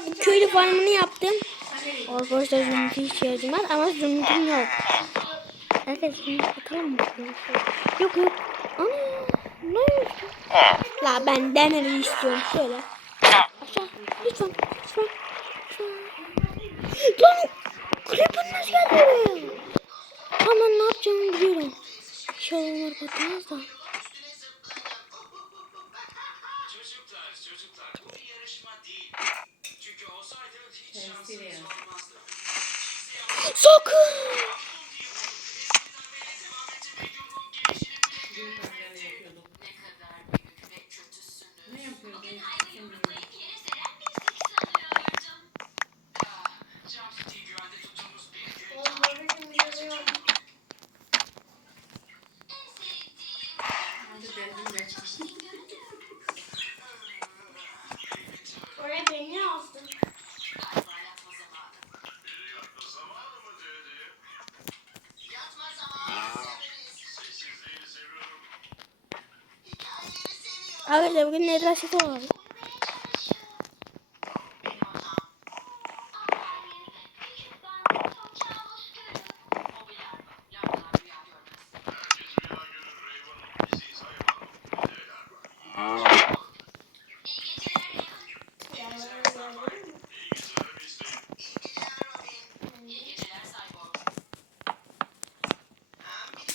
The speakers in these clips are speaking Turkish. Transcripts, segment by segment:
Arkadaşlar bu köylü farmını yaptım. Arkadaşlar zümrütü ihtiyacım var ama zümrütüm yok. Arkadaşlar zümrüt atalım mı? Yok yok. Ana ne oldu? La ben deneri istiyorum şöyle. Aşağı lütfen lütfen. Lan Creeper nasıl geldi oraya? Hemen ne yapacağımı biliyorum. İnşallah onlar da. Şansınız olmazdı. Sakın. Arkadaşlar bugün ne raşit var?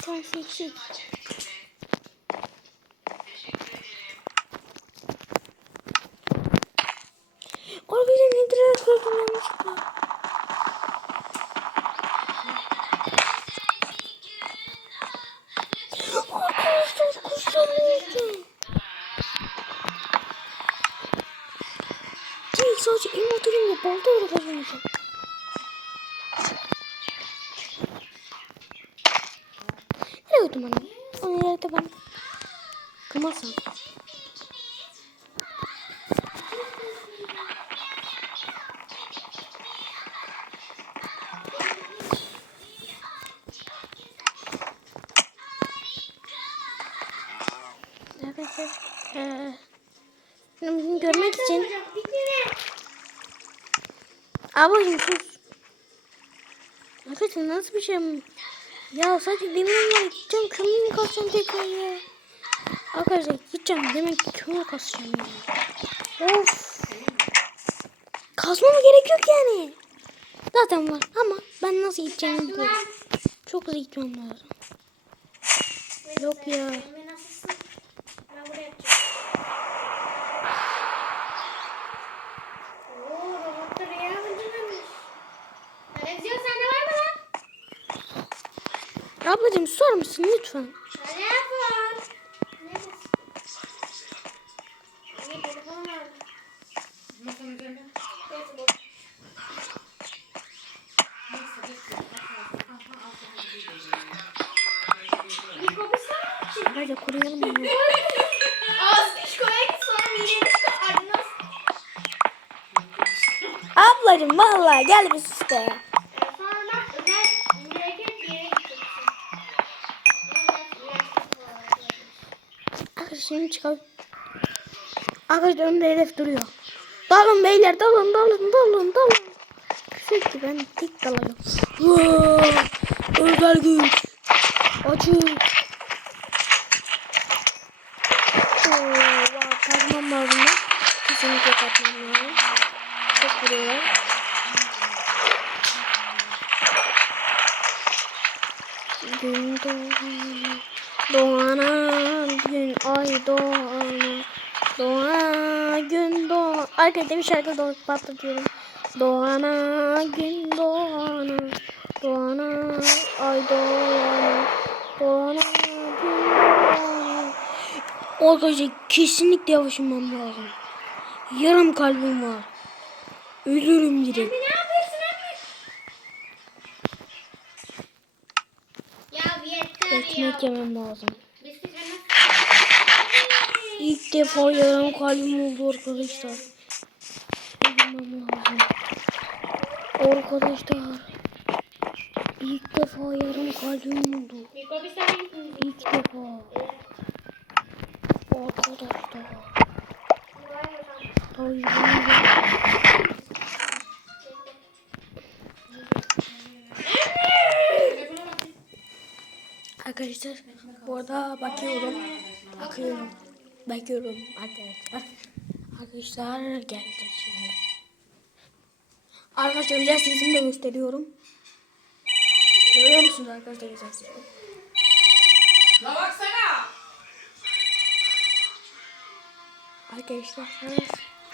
Uyumaya çalışıyor. Değil sadece emoterimle balta olarak kazanacağım. Nereye koydum onu? Onu yerde ben kımasam. Arkadaşlar eee bunu görmek için Hocam bir kere. Ablacım sus. Arkadaşlar nasıl bir şey? Ya sadece demirim var. Gideceğim kömür kasacağım tekrar ya. Arkadaşlar gideceğim ki kömür kasacağım ya. Of. Kasmama gerek yok yani. Zaten var ama ben nasıl gideceğimi biliyorum. Çok hızlı gitmem lazım. Yok ya. Ben buraya gidiyor. Bir kopi sana mı Hadi koruyalım onu. Ablacım vallahi gel bir sus be. Ee, sonra da özel mürekkep bir yere gideceksin. Arkadaşlar şimdi çıkalım. Arkadaşlar önümde hedef duruyor. Dalın beyler dalın dalın dalın dalın. Sürekli ben tek dalalım. Vaa! Özel güç. Vay, kaçmam lazım. Kesinlikle kaçmam lazım. Çok vuruyorlar. Gün doğana, gün ay doğana, doğana, gün doğana. Arkada bir şarkı doğru patlatıyorum. Doğana, gün doğana, doğana, ay doğana, doğana, gün doğana. Arkadaşlar kesinlikle yavaşlamam lazım. Yarım kalbim var. Ölürüm direkt. Ne yapıyorsun Emre? Ya bir yeter ya. Ekmek yemem lazım. İlk defa yaran kalbim oldu arkadaşlar. Arkadaşlar. İlk defa yarım kalbim oldu. İlk defa. Arkadaşlar. Hayır. Arkadaşlar bu arada bakıyorum. Bakıyorum. Bakıyorum arkadaşlar. Arkadaşlar geldi şimdi. Arkadaşlar güzel sesimi de gösteriyorum. Görüyor musunuz arkadaşlar güzel sesimi? La baksana. Arkadaşlar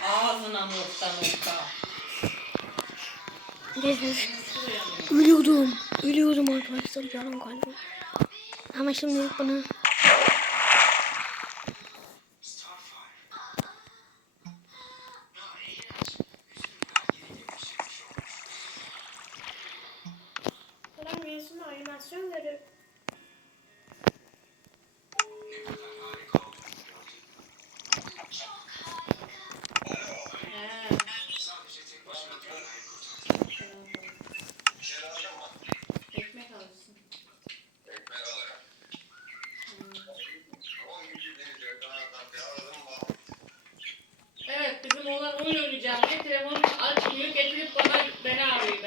Ağzına nokta nokta. Arkadaşlar ölüyordum. Ölüyordum arkadaşlar canım kalbim. Ama şimdi bunu alırsın. Evet bizim oğlan oyun oynayacağım diye telefonu açmıyor getirip bana beni arıyor.